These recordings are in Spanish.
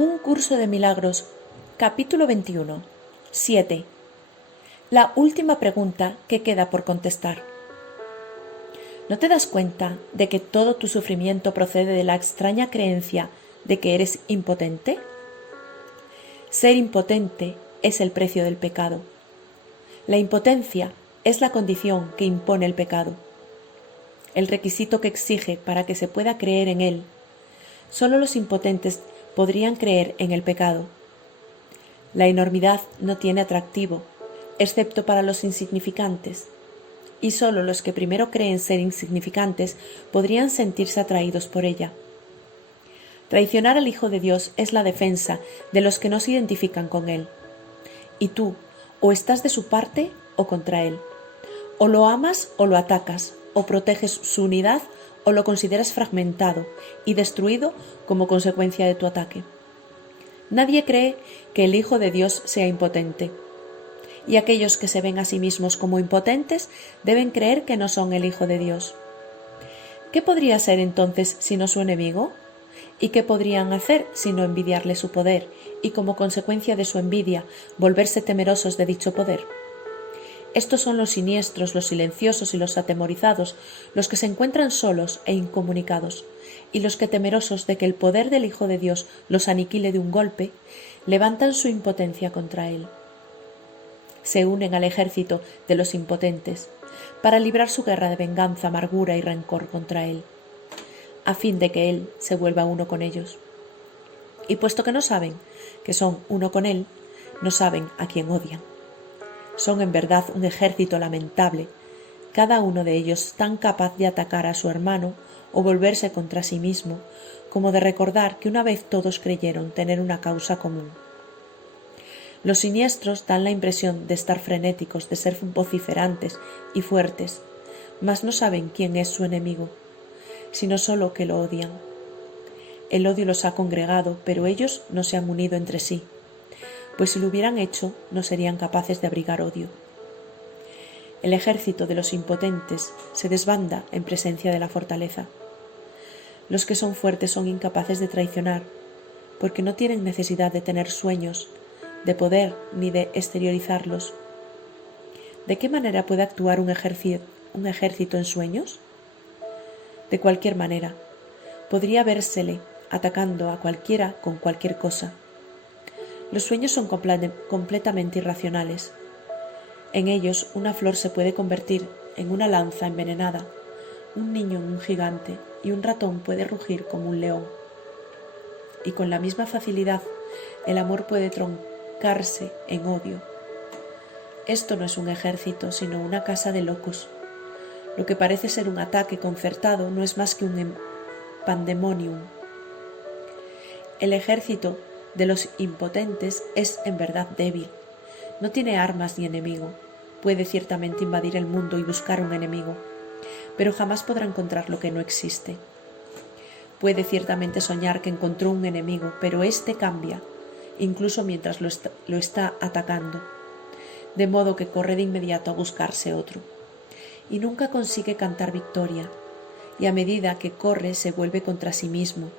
Un curso de milagros, capítulo 21. 7. La última pregunta que queda por contestar. ¿No te das cuenta de que todo tu sufrimiento procede de la extraña creencia de que eres impotente? Ser impotente es el precio del pecado. La impotencia es la condición que impone el pecado, el requisito que exige para que se pueda creer en él. Solo los impotentes podrían creer en el pecado. La enormidad no tiene atractivo, excepto para los insignificantes, y solo los que primero creen ser insignificantes podrían sentirse atraídos por ella. Traicionar al Hijo de Dios es la defensa de los que no se identifican con Él. Y tú, o estás de su parte o contra Él. O lo amas o lo atacas, o proteges su unidad o lo consideras fragmentado y destruido como consecuencia de tu ataque. Nadie cree que el Hijo de Dios sea impotente, y aquellos que se ven a sí mismos como impotentes deben creer que no son el Hijo de Dios. ¿Qué podría ser entonces sino su enemigo? ¿Y qué podrían hacer sino envidiarle su poder y, como consecuencia de su envidia, volverse temerosos de dicho poder? Estos son los siniestros, los silenciosos y los atemorizados, los que se encuentran solos e incomunicados, y los que, temerosos de que el poder del Hijo de Dios los aniquile de un golpe, levantan su impotencia contra Él. Se unen al ejército de los impotentes para librar su guerra de venganza, amargura y rencor contra Él, a fin de que Él se vuelva uno con ellos. Y puesto que no saben que son uno con Él, no saben a quién odian. Son en verdad un ejército lamentable, cada uno de ellos tan capaz de atacar a su hermano o volverse contra sí mismo, como de recordar que una vez todos creyeron tener una causa común. Los siniestros dan la impresión de estar frenéticos, de ser vociferantes y fuertes, mas no saben quién es su enemigo, sino solo que lo odian. El odio los ha congregado, pero ellos no se han unido entre sí, pues si lo hubieran hecho no serían capaces de abrigar odio. El ejército de los impotentes se desbanda en presencia de la fortaleza. Los que son fuertes son incapaces de traicionar, porque no tienen necesidad de tener sueños, de poder ni de exteriorizarlos. ¿De qué manera puede actuar un ejército en sueños? De cualquier manera. Podría vérsele atacando a cualquiera con cualquier cosa. Los sueños son completamente irracionales. En ellos una flor se puede convertir en una lanza envenenada, un niño en un gigante y un ratón puede rugir como un león. Y con la misma facilidad el amor puede truncarse en odio. Esto no es un ejército, sino una casa de locos. Lo que parece ser un ataque concertado no es más que un pandemonium. El ejército de los impotentes es en verdad débil. No tiene armas ni enemigo. Puede ciertamente invadir el mundo y buscar un enemigo, pero jamás podrá encontrar lo que no existe. Puede ciertamente soñar que encontró un enemigo, pero éste cambia, incluso mientras lo está atacando, de modo que corre de inmediato a buscarse otro. Y nunca consigue cantar victoria, y a medida que corre se vuelve contra sí mismo,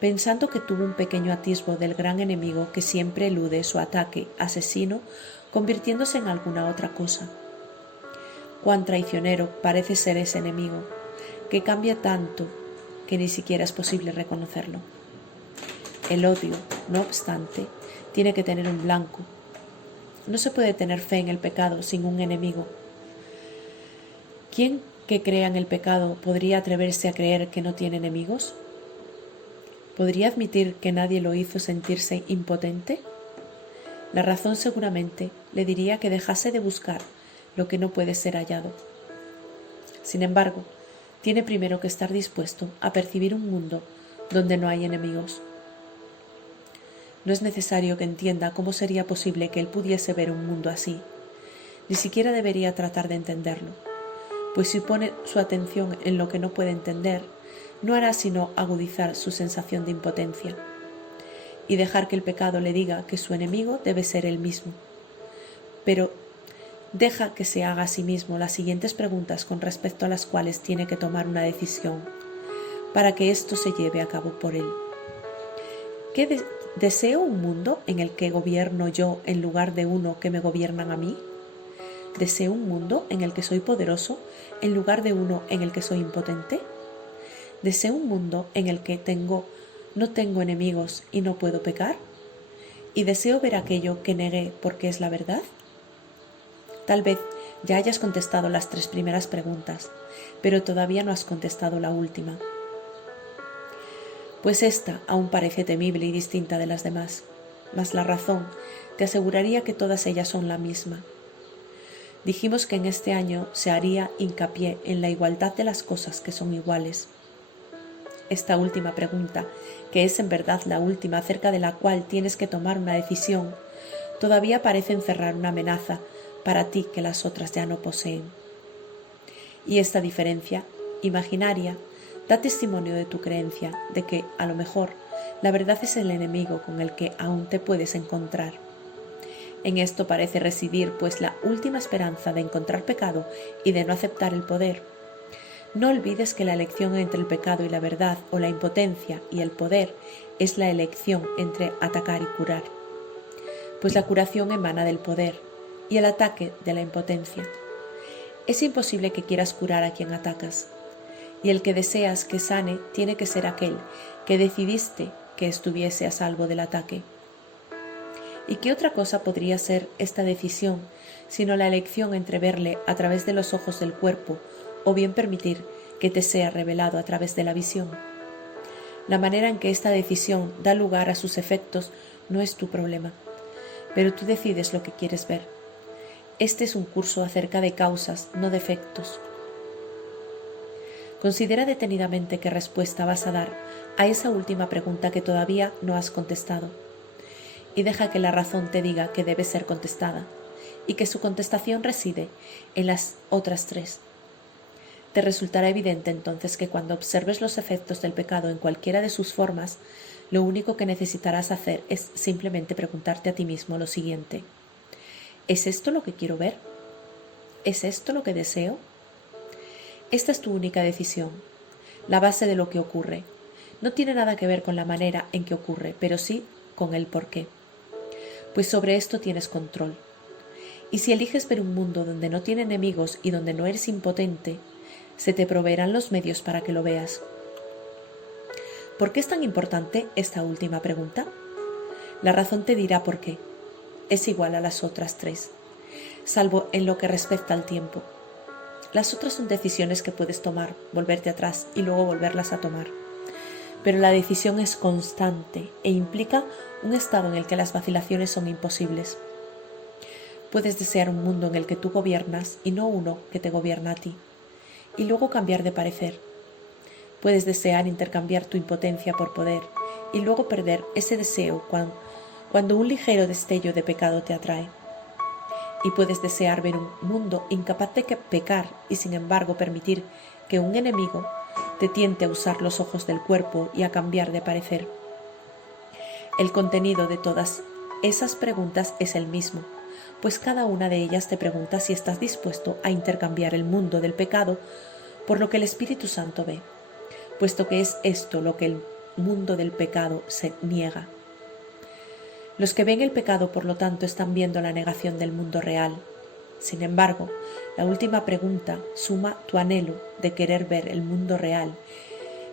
pensando que tuvo un pequeño atisbo del gran enemigo que siempre elude su ataque asesino, convirtiéndose en alguna otra cosa. Cuán traicionero parece ser ese enemigo, que cambia tanto que ni siquiera es posible reconocerlo. El odio, no obstante, tiene que tener un blanco. No se puede tener fe en el pecado sin un enemigo. ¿Quién que crea en el pecado podría atreverse a creer que no tiene enemigos? ¿Podría admitir que nadie lo hizo sentirse impotente? La razón seguramente le diría que dejase de buscar lo que no puede ser hallado. Sin embargo, tiene primero que estar dispuesto a percibir un mundo donde no hay enemigos. No es necesario que entienda cómo sería posible que él pudiese ver un mundo así. Ni siquiera debería tratar de entenderlo, pues si pone su atención en lo que no puede entender, no hará sino agudizar su sensación de impotencia y dejar que el pecado le diga que su enemigo debe ser él mismo. Pero deja que se haga a sí mismo las siguientes preguntas con respecto a las cuales tiene que tomar una decisión, para que esto se lleve a cabo por él. ¿Deseo un mundo en el que gobierno yo en lugar de uno que me gobiernan a mí? ¿Deseo un mundo en el que soy poderoso en lugar de uno en el que soy impotente? ¿Deseo un mundo en el que no tengo enemigos y no puedo pecar? ¿Y deseo ver aquello que negué porque es la verdad? Tal vez ya hayas contestado las 3 primeras preguntas, pero todavía no has contestado la última. Pues esta aún parece temible y distinta de las demás, mas la razón te aseguraría que todas ellas son la misma. Dijimos que en este año se haría hincapié en la igualdad de las cosas que son iguales. Esta última pregunta, que es en verdad la última acerca de la cual tienes que tomar una decisión, todavía parece encerrar una amenaza para ti que las otras ya no poseen. Y esta diferencia, imaginaria, da testimonio de tu creencia de que, a lo mejor, la verdad es el enemigo con el que aún te puedes encontrar. En esto parece residir, pues, la última esperanza de encontrar pecado y de no aceptar el poder. No olvides que la elección entre el pecado y la verdad, o la impotencia y el poder, es la elección entre atacar y curar. Pues la curación emana del poder y el ataque de la impotencia. Es imposible que quieras curar a quien atacas, y el que deseas que sane tiene que ser aquel que decidiste que estuviese a salvo del ataque. ¿Y qué otra cosa podría ser esta decisión sino la elección entre verle a través de los ojos del cuerpo o bien permitir que te sea revelado a través de la visión? La manera en que esta decisión da lugar a sus efectos no es tu problema, pero tú decides lo que quieres ver. Este es un curso acerca de causas, no de efectos. Considera detenidamente qué respuesta vas a dar a esa última pregunta que todavía no has contestado, y deja que la razón te diga que debe ser contestada, y que su contestación reside en las otras 3. Te resultará evidente entonces que cuando observes los efectos del pecado en cualquiera de sus formas, lo único que necesitarás hacer es simplemente preguntarte a ti mismo lo siguiente: ¿es esto lo que quiero ver? ¿Es esto lo que deseo? Esta es tu única decisión, la base de lo que ocurre. No tiene nada que ver con la manera en que ocurre, pero sí con el por qué. Pues sobre esto tienes control. Y si eliges ver un mundo donde no tiene enemigos y donde no eres impotente, se te proveerán los medios para que lo veas. ¿Por qué es tan importante esta última pregunta? La razón te dirá por qué. Es igual a las otras 3, salvo en lo que respecta al tiempo. Las otras son decisiones que puedes tomar, volverte atrás y luego volverlas a tomar. Pero la decisión es constante e implica un estado en el que las vacilaciones son imposibles. Puedes desear un mundo en el que tú gobiernas y no uno que te gobierna a ti, y luego cambiar de parecer. Puedes desear intercambiar tu impotencia por poder y luego perder ese deseo cuando un ligero destello de pecado te atrae. Y puedes desear ver un mundo incapaz de pecar y sin embargo permitir que un enemigo te tiente a usar los ojos del cuerpo y a cambiar de parecer. El contenido de todas esas preguntas es el mismo, pues cada una de ellas te pregunta si estás dispuesto a intercambiar el mundo del pecado por lo que el Espíritu Santo ve, puesto que es esto lo que el mundo del pecado se niega. Los que ven el pecado, por lo tanto, están viendo la negación del mundo real. Sin embargo, la última pregunta suma tu anhelo de querer ver el mundo real,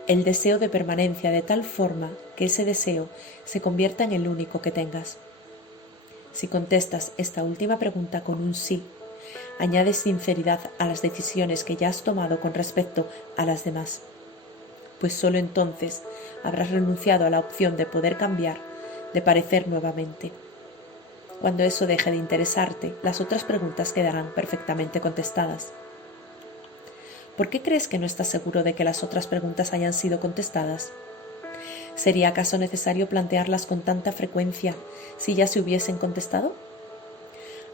el deseo de permanencia de tal forma que ese deseo se convierta en el único que tengas. Si contestas esta última pregunta con un sí, añades sinceridad a las decisiones que ya has tomado con respecto a las demás, pues solo entonces habrás renunciado a la opción de poder cambiar de parecer nuevamente. Cuando eso deje de interesarte, las otras preguntas quedarán perfectamente contestadas. ¿Por qué crees que no estás seguro de que las otras preguntas hayan sido contestadas? ¿Sería acaso necesario plantearlas con tanta frecuencia si ya se hubiesen contestado?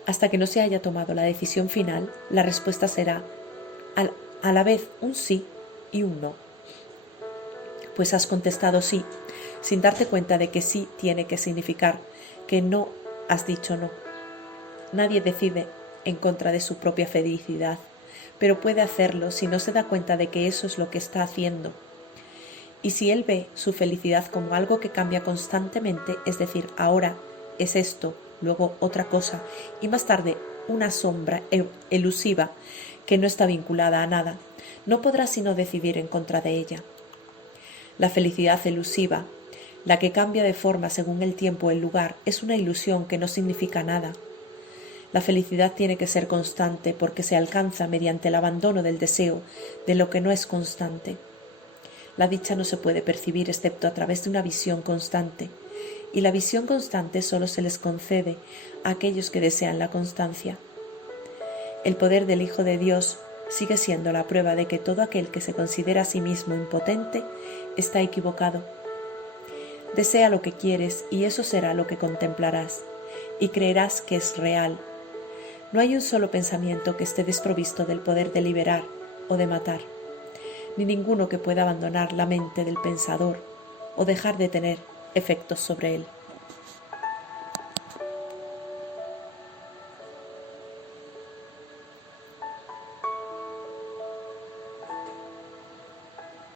Hasta que no se haya tomado la decisión final, la respuesta será a la vez un sí y un no. Pues has contestado sí, sin darte cuenta de que sí tiene que significar que no has dicho no. Nadie decide en contra de su propia felicidad, pero puede hacerlo si no se da cuenta de que eso es lo que está haciendo. Y si él ve su felicidad como algo que cambia constantemente, es decir, ahora es esto, luego otra cosa y más tarde una sombra elusiva que no está vinculada a nada, no podrá sino decidir en contra de ella. La felicidad elusiva, la que cambia de forma según el tiempo o el lugar, es una ilusión que no significa nada. La felicidad tiene que ser constante porque se alcanza mediante el abandono del deseo de lo que no es constante. La dicha no se puede percibir excepto a través de una visión constante, y la visión constante solo se les concede a aquellos que desean la constancia. El poder del Hijo de Dios sigue siendo la prueba de que todo aquel que se considera a sí mismo impotente está equivocado. Desea lo que quieres y eso será lo que contemplarás, y creerás que es real. No hay un solo pensamiento que esté desprovisto del poder de liberar o de matar, ni ninguno que pueda abandonar la mente del pensador o dejar de tener efectos sobre él.